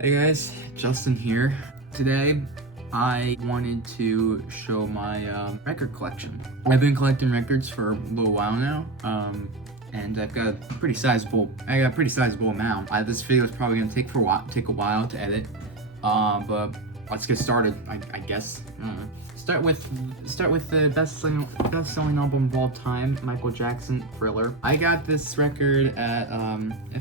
Hey guys, Justin here. Today, I wanted to show my record collection. I've been collecting records for a little while now, and I've got a pretty sizable. Amount. This video is probably gonna take a while to edit, but let's get started. I guess. Start with the best-selling album of all time, Michael Jackson, Thriller. I got this record at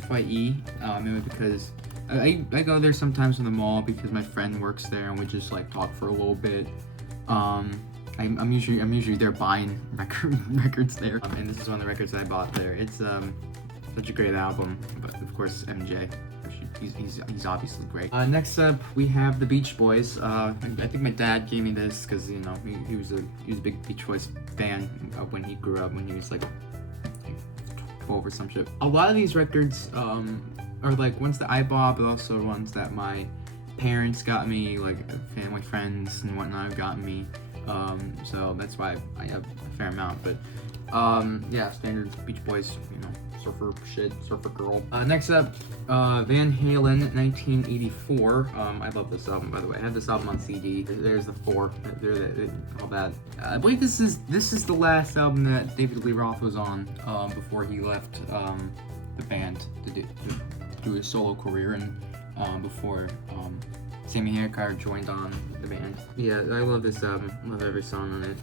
FYE, mainly because I go there sometimes in the mall because my friend works there and we just like talk for a little bit. I'm usually there buying records there, and this is one of the records that I bought there. It's such a great album, but of course MJ. He's obviously great. Next up, we have the Beach Boys. I think my dad gave me this because he was a big Beach Boys fan when he grew up, when he was like 12 or some shit. A lot of these records are like ones that I bought, but also ones that my parents got me, like family friends and whatnot got me. So that's why I have a fair amount. But yeah, standard Beach Boys, surfer shit, surfer girl. Next up, Van Halen, 1984. I love this album, by the way. I have this album on CD. There's the four. All that. I believe this is the last album that David Lee Roth was on before he left the band to do his solo career, and before Sammy Hagar joined on the band. Yeah, I love this album. Love every song on it.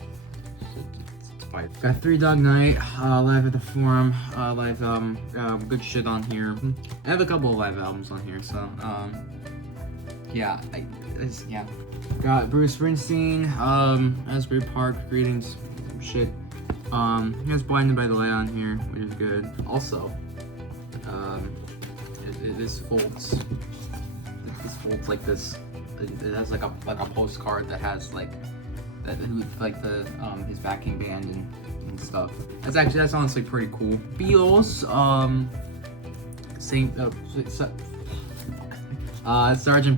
It's fire. Got Three Dog Night, live at the Forum, live good shit on here. I have a couple of live albums on here, so yeah, yeah. Got Bruce Springsteen, Asbury Park, Greetings, shit. He has Blinded by the Light on here, which is good. Also, this folds like this. It has like a postcard that has like his backing band and stuff. That's honestly pretty cool. Beatles, Sgt.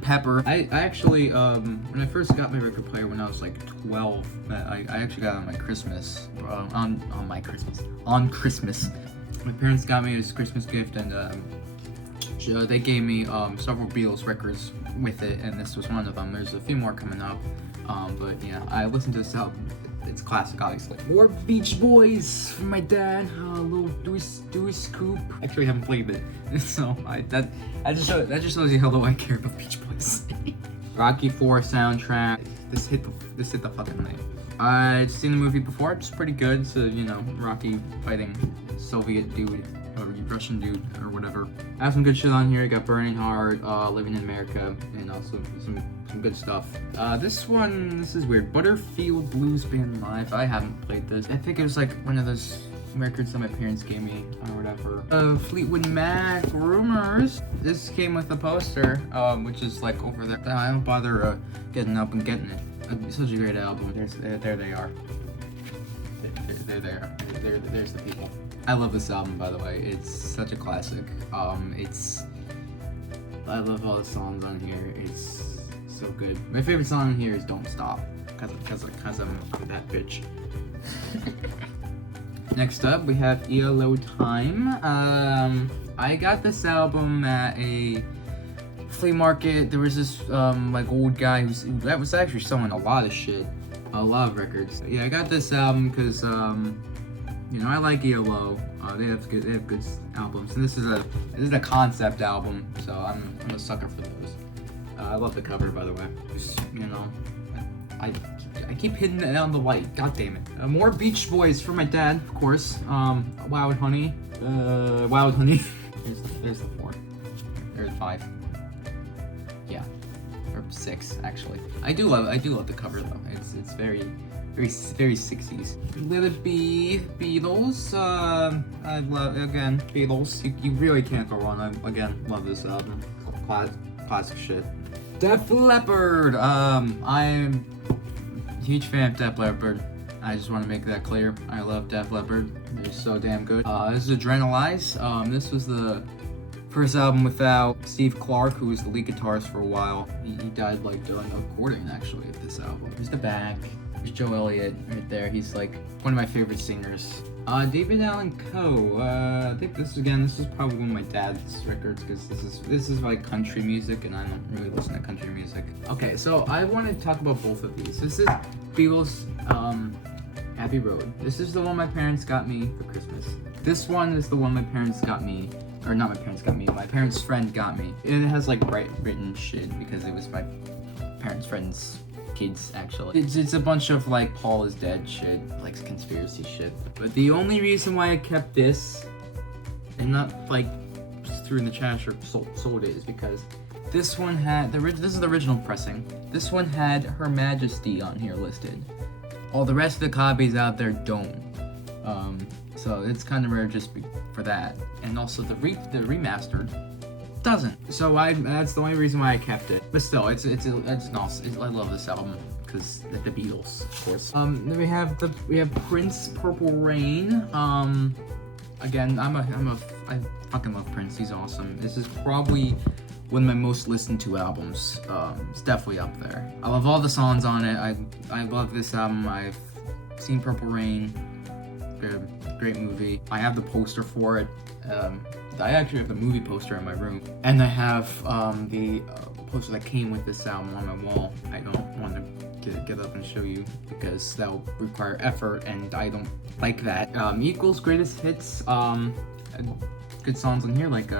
Pepper. I actually when I first got my record player when I was like 12, I actually got it on my Christmas. On Christmas. My parents got me this Christmas gift, and they gave me several Beatles records with it, and this was one of them. There's a few more coming up, but yeah, I listened to this album. It's classic, obviously. More Beach Boys from my dad. A little Dewey Scoop. Actually, I haven't played it, so that just shows you how low I care about Beach Boys. Rocky IV soundtrack. This hit the fucking night. I'd seen the movie before. It's pretty good. So Rocky fighting Soviet dude or Russian dude or whatever. I have some good shit on here. I got Burning Heart, Living in America, and also some good stuff. This is weird. Butterfield Blues Band Live. I haven't played this. I think it was like one of those records that my parents gave me or whatever. Fleetwood Mac, Rumors. This came with a poster, which is like over there. I don't bother getting up and getting it. Such a great album. There they are. They're there. There's the people. I love this album, by the way. It's such a classic. I love all the songs on here. It's so good. My favorite song on here is Don't Stop, because I'm that bitch. Next up, we have ELO Time. I got this album at a flea market. There was this like old guy that was actually selling a lot of shit, a lot of records. Yeah, I got this album because I like ELO. They have good albums, and this is a concept album, so I'm a sucker for those. I love the cover, by the way. Just, I keep hitting it on the light. God damn it. More Beach Boys for my dad, of course. Wild Honey. Wild Honey. There's the 4. There's 5. Yeah, or 6 actually. I do love the cover though. It's very 60s. Let It Be, Beatles. I love, again, Beatles. You really can't go wrong. I love this album. Classic shit. Def Leppard. I'm a huge fan of Def Leppard. I just want to make that clear. I love Def Leppard. They're so damn good. This is Adrenalize. This was the first album without Steve Clark, who was the lead guitarist for a while. He died like during the recording actually of this album. Here's the back. Joe Elliott right there. He's like one of my favorite singers. David Allan Coe. I think this is probably one of my dad's records because this is like country music, and I don't really listen to country music. Okay, so I want to talk about both of these. This is Beatles, Abbey Road. This is the one my parents got me for Christmas. This one is the one my parents got me, or not my parents got me. My parents' friend got me. It has like written shit because it was my parents' friend's kids, actually. It's a bunch of like Paul is dead shit, like conspiracy shit. But the only reason why I kept this and not like just threw in the trash or sold it is because this one had this is the original pressing. This one had Her Majesty on here listed. All the rest of the copies out there don't. So it's kind of rare just for that. And also the remastered doesn't. So that's the only reason why I kept it. But still, it's awesome. I love this album because the Beatles, of course. Then we have Prince, Purple Rain. Again, I fucking love Prince. He's awesome. This is probably one of my most listened to albums. It's definitely up there. I love all the songs on it. I love this album. I've seen Purple Rain. Great movie. I have the poster for it. I actually have the movie poster in my room, and I have the poster that came with this album on my wall. I don't want to get up and show you because that will require effort, and I don't like that. Equals greatest hits. Good songs on here like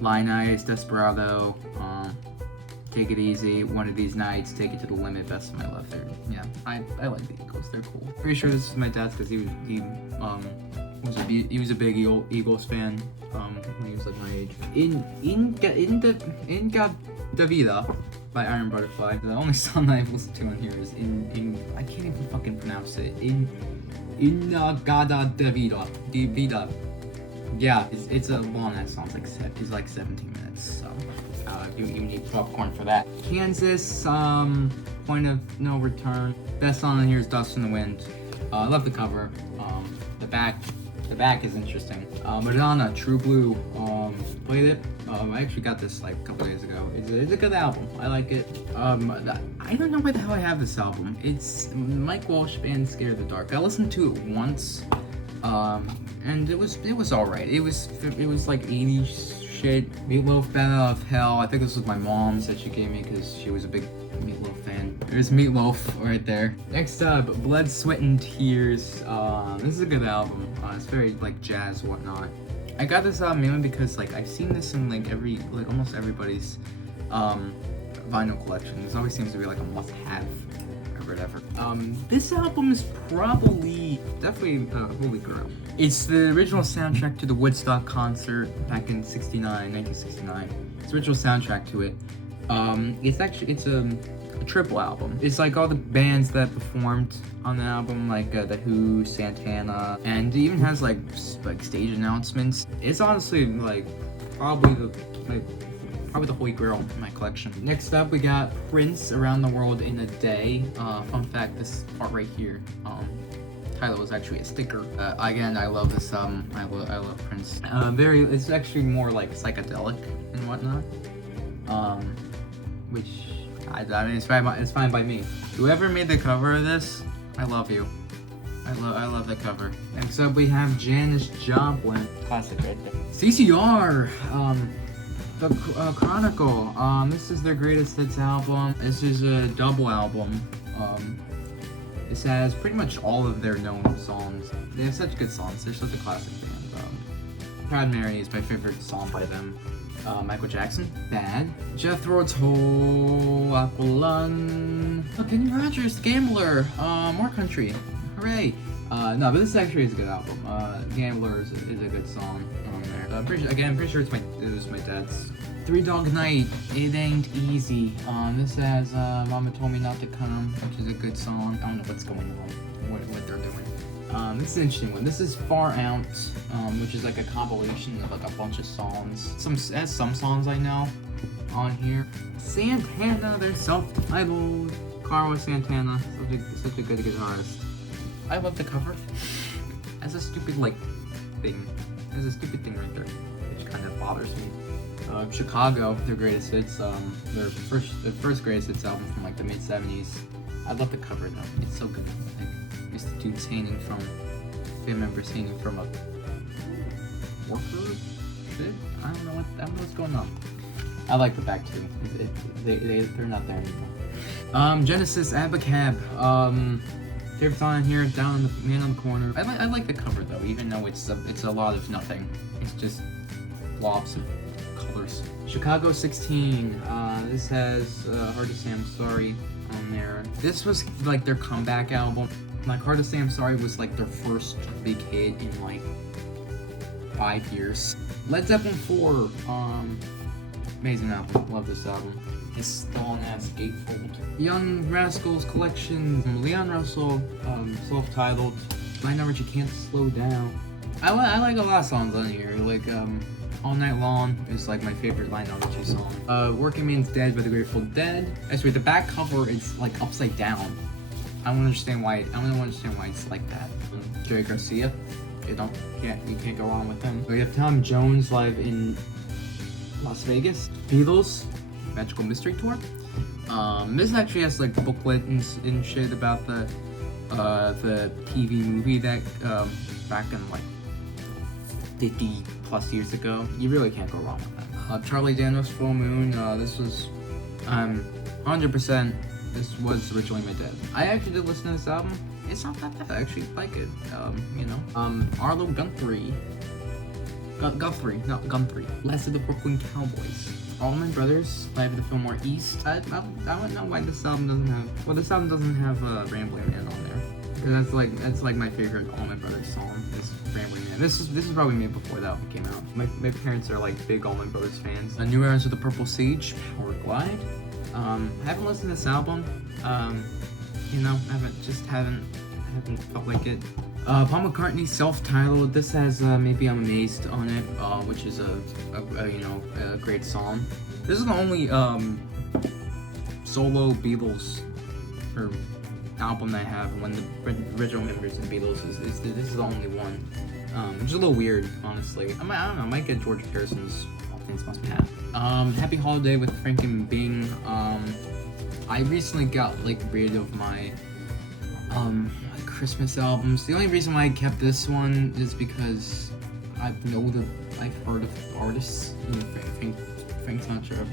Line Ice, Desperado, Take It Easy, One of These Nights, Take It to the Limit, Best of My Love. Yeah, I like the Eagles. They're cool. Pretty sure this is my dad's because he was a big Eagles fan when he was like my age. In Da Vida by Iron Butterfly. The only song I've listened to on here is in I can't even fucking pronounce it. In Gada Da Vida. Yeah, it's a long ass song. It's like 17 minutes. So you need popcorn for that. Kansas, Point of No Return. Best song on here is Dust in the Wind. I love the cover. The back is interesting. Madonna, True Blue. Played it. I actually got this like a couple days ago. It's a good album. I like it. I don't know why the hell I have this album. It's Mike Walsh Band Scared of the Dark. I listened to it once. And it was alright. It was like 80s shit. Meatloaf, Bat Out of Hell. I think this was my mom's that she gave me because she was a big Meatloaf fan. There's Meatloaf right there. Next up, Blood, Sweat, and Tears. This is a good album. It's very like jazz, whatnot. I got this album mainly because like I've seen this in like almost everybody's vinyl collection. This always seems to be like a must-have or whatever. This album is definitely Holy Grail. It's the original soundtrack to the Woodstock concert back in 1969. It's the original soundtrack to it. It's a triple album. It's like all the bands that performed on the album, like The Who, Santana, and it even has like stage announcements. It's honestly like probably the Holy Grail in my collection. Next up, we got Prince, Around the World in a Day. Fun fact, this part right here, title was actually a sticker. Again, I love this album. I love Prince. It's actually more like psychedelic and whatnot. Which I mean, it's fine by me. Whoever made the cover of this, I love you. I love the cover. Next up, we have Janis Joplin. Classic right there. CCR. The Chronicle. This is their greatest hits album. This is a double album. This has pretty much all of their known songs. They have such good songs. They're such a classic band. Proud Mary is my favorite song by them. Michael Jackson, Bad. Jethro Tull, Apollon. Oh, Kenny Rogers, Gambler. More country. Hooray. No, but this actually is a good album. Gambler is a good song on there. I'm pretty sure it was my dad's. Three Dog Night, It Ain't Easy. This has Mama Told Me Not to Come, which is a good song. I don't know what's going on, what they're doing. This is an interesting one. This is Far Out, which is like a compilation of like a bunch of songs. Has some songs I know on here. Santana, they're self-titled. Carlos Santana, such a good guitarist. I love the cover. Has a stupid thing. There's a stupid thing right there, which kind of bothers me. Chicago, their greatest hits. Their first greatest hits album from like the mid '70s. I love the cover though. It's so good. Like, it's the dudes hanging from, family members hanging from a worker shit. I don't know what's going on. I like the back too. They're not there anymore. Genesis Abacab. Favorite song in here, Down on the Man on the Corner. I like the cover though, even though it's a lot of nothing. It's just blobs of colors. Chicago 16. This has Hard to Say I'm Sorry on there. This was like their comeback album. Like Hard to Say I'm Sorry was like their first big hit in like 5 years. Led Zeppelin 4. Amazing album. Love this album. His long-ass gatefold. Young Rascals Collection. Leon Russell. Self-titled. Lionel Richie Can't Slow Down. I like a lot of songs on here. Like All Night Long is like my favorite Lionel Richie song. Working Man's Dead by the Grateful Dead. Actually, the back cover is like upside down. I don't understand why it's like that. Jerry Garcia. You can't go wrong with him. We have Tom Jones live in Las Vegas. Beatles, Magical Mystery Tour. This actually has like booklet and shit about the TV movie that back in like 50 plus years ago. You really can't go wrong with that. Charlie Daniels Full Moon. This was 100%. This was originally my dad. I actually did listen to this album. It's not that bad. I actually like it. Arlo Guthrie. Guthrie. Last of the Brooklyn Cowboys. Allman Brothers, Live at the Fillmore East. I don't know why this album doesn't have. Well, this album doesn't have Rambling Man on there. Because that's like my favorite Allman Brothers song. Is Rambling Man. This is probably made before that album came out. My parents are like big Allman Brothers fans. New Eras of the Purple Sage, Power Glide. I haven't listened to this album. Haven't felt like it. Paul McCartney, self-titled. This has Maybe I'm Amazed on it, which is a great song. This is the only solo Beatles or album that I have when the original members of the Beatles this is the only one, which is a little weird, honestly. I don't know. I might get George Harrison's All Things Must Pass. Happy Holiday with Frank and Bing. I recently got like rid of my Christmas albums. The only reason why I kept this one is because I've heard of the artists. Frank Sinatra,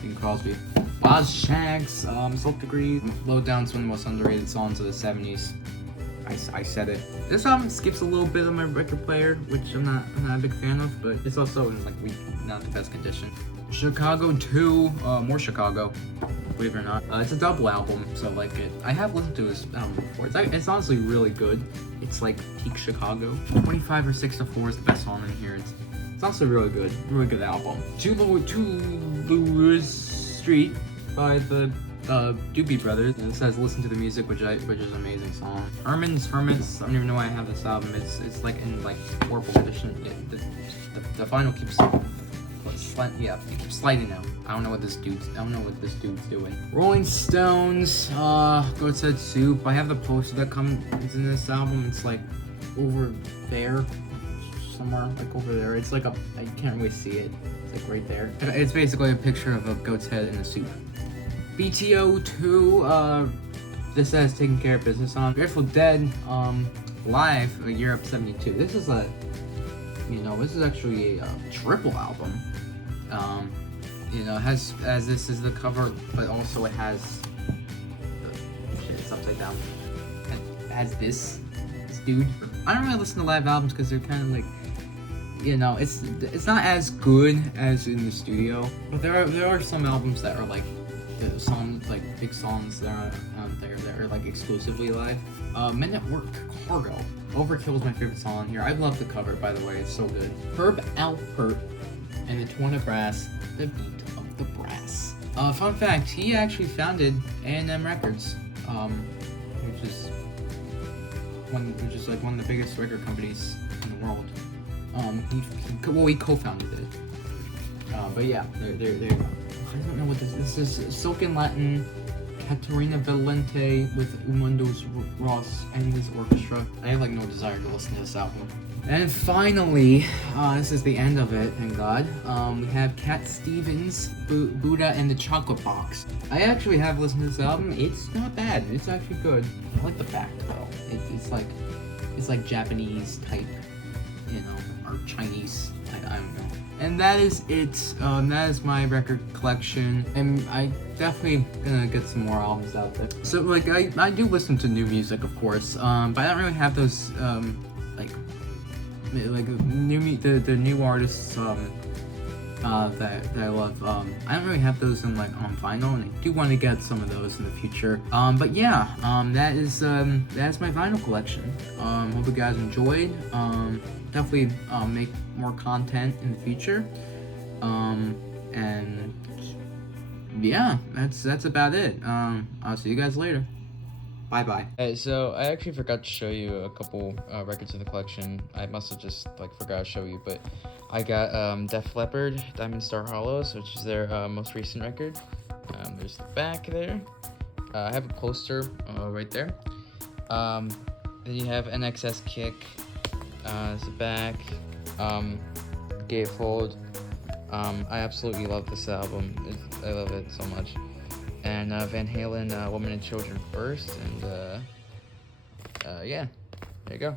Bing Crosby, Boz Scaggs, Salt Degree. Low Down's one of the most underrated songs of the 70s. I said it. This album skips a little bit on my record player, which I'm not a big fan of, but it's also in like not the best condition. Chicago 2, more Chicago, believe it or not. It's a double album, so like I have listened to this album before. It's honestly really good. It's like peak Chicago. 25 or 6 to 4 is the best song in here. It's also really good album. To Louis Street by the Doobie Brothers. And it says Listen to the Music, which is an amazing song. Herman's Hermits. I don't even know why I have this album. It's like in like horrible condition. The vinyl keeps it keeps sliding out. I don't know what this dude's doing. Rolling Stones, Goat's Head Soup. I have the poster that comes in this album. It's like over there, somewhere like over there. It's like I can't really see it. It's like right there. It's basically a picture of a goat's head in a soup. BTO 2, this says Taking Care of Business on. Grateful Dead, live, Europe 72. This is actually a triple album. Has this is the cover, but also it has it's upside down. It has this dude. I don't really listen to live albums because they're kind of like, it's not as good as in the studio. But there are some albums that are like the songs, like big songs that are out there that are like exclusively live. Men at Work, Cargo. Overkill is my favorite song on here. I love the cover, by the way. It's so good. Herb Alpert and the Torn of Brass, the beat of the brass. Fun fact, he actually founded A&M Records, which is like one of the biggest record companies in the world. He co-founded it. But yeah, there you go. I don't know what this is. Silken Latin, Caterina Valente with Umundo's Ross and his orchestra. I have like no desire to listen to this album. And finally, this is the end of it, thank God. We have Cat Stevens, Buddha and the Chocolate Box. I actually have listened to this album. It's not bad. It's actually good. I like the back though. It's like Japanese type, you know, or Chinese. I don't know. And that is it. That is my record collection, and I definitely gonna get some more albums out there. So like I do listen to new music, of course, but I don't really have those like the new artists that I love. I don't really have those in like on vinyl, and I do want to get some of those in the future. But yeah, that's my vinyl collection. Hope you guys enjoyed. Definitely make more content in the future. And yeah, that's about it. I'll see you guys later. Bye. Hey, so I actually forgot to show you a couple records in the collection. I must have just forgot to show you, but I got Def Leppard, Diamond Star Hollows, which is their most recent record. There's the back there. I have a poster right there. Then you have NXS Kick. There's the back. Gatefold. I absolutely love this album. I love it so much. And Van Halen, Women and Children First, and yeah, there you go.